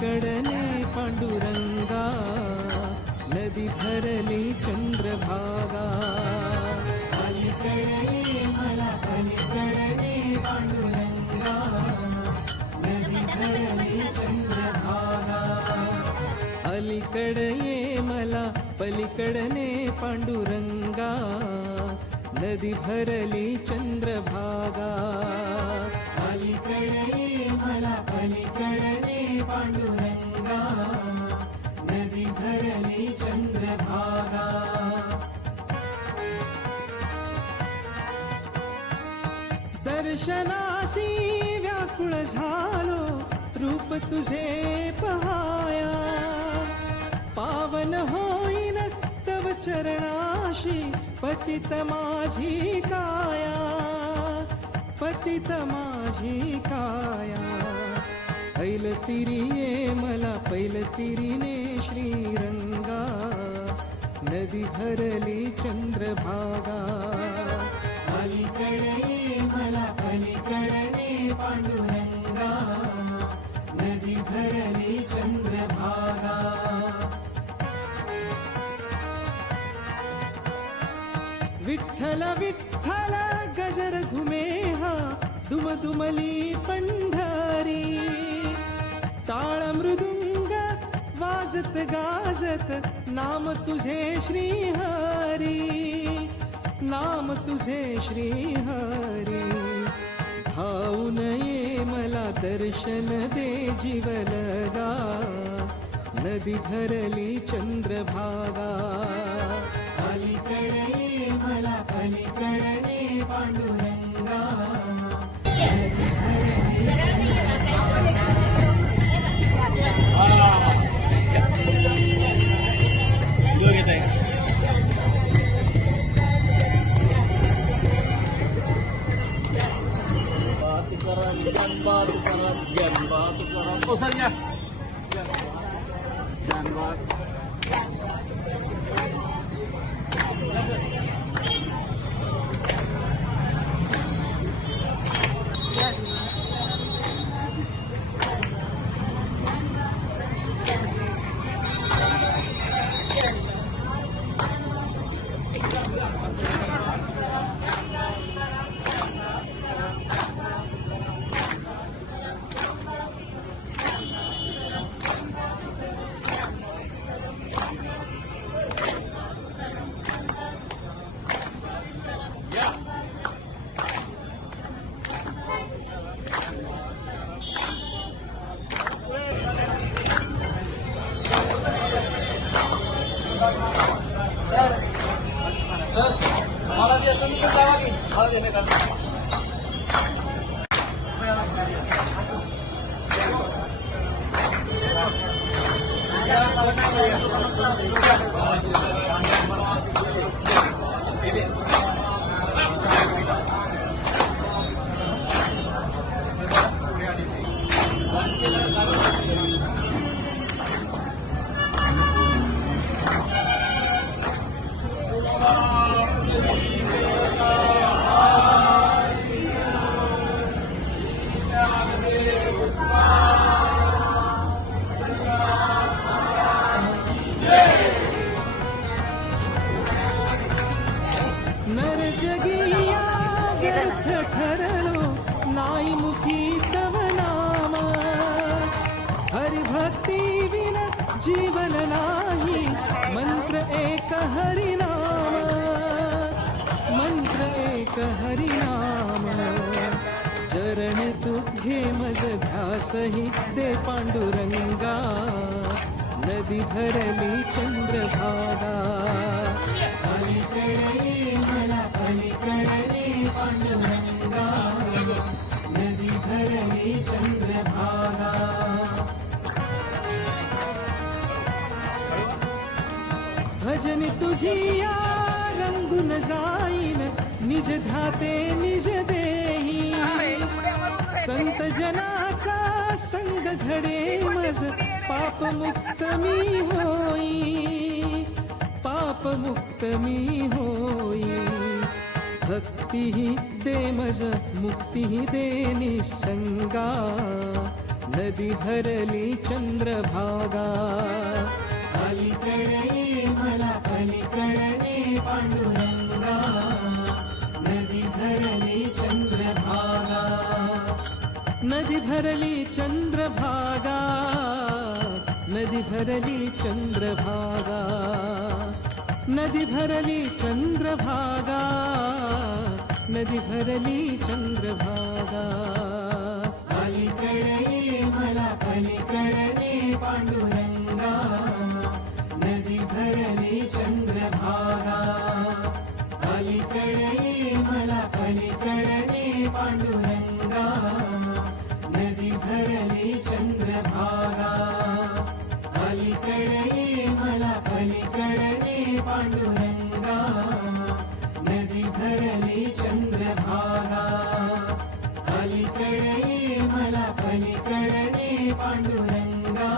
पलीकडने पांडुरंगा नदी भरली चंद्रभागा अलीकडे मला पलीकडे पांडुरंगा नदी भरली चंद्रभागा अलीकडे मला पलीकडने पांडुरंगा नदी भरली चंद्रभागा अलीकडे मला पलीकडे पांडुरंगा नदी भरली चंद्रभागा दर्शनासी व्याकुळ झालो रूप तुझे पहाया पावन होईन तव चरणाशी पतित माझी काया पतित माझी काया पैलतिरिये मला पैलतिरीने श्रीरंगा नदी भरली चंद्रभागा अलीकडे मला पलीकडे पांडुरंगा नदी भरली चंद्रभागा विठ्ठल विठ्ठल गजर घुमे हा दुमदुमली पंढरी टाळ मृदुंग वाजत गाजत नाम तुझे श्रीहरी नाम तुझे श्रीहरी भाऊ नये मला दर्शन दे जीवलगा नदी भरली चंद्रभागा अलीकडे मला पलीकडे पांडुरंगा सर हमारा भी असं नहीं करता कि हमारा देने का नरजगिया व्यर्थ ठरलो नाई मुखी तव नाम हरिभक्ती विन जीवन नाही मंत्र एक हरिनाम मंत्र एक हरिनाम चरण तुझे मज ध्यासही दे पांडुरंगा नदी भरली चंद्रभागा अलीकडे मला पलीकडे पांडुरंगा नदी भरली चंद्रभागा भजन तुझी या रंगून जाईन निज ध्याते निज देही संत जनाचा संग घडे मज पाप मुक्त मी होई पाप मुक्त मी होई भक्ती दे मज मुक्ती दे निसंगा नदी धरली चंद्रभागा अलीकडे ये मला पलीकडे पांडुरंगा नदी धरली चंद्रभागा नदी धरली चंद्रभागा नदी धरली चंद्रभागा नदी धरली चंद्रभागा नदी धरली चंद्रभागा अलीकडे ये मला पलीकडे पांडुरंगा नदी धरली चंद्रभागा अलीकडे ये मला पलीकडे पांडुरंगा नदी धरली चंद्रभागा अलीकडे ये मला पलीकडे पांडुरंगा नदी धरली चंद्रभागा अलीकडे ये मला पलीकडे पांडुरंगा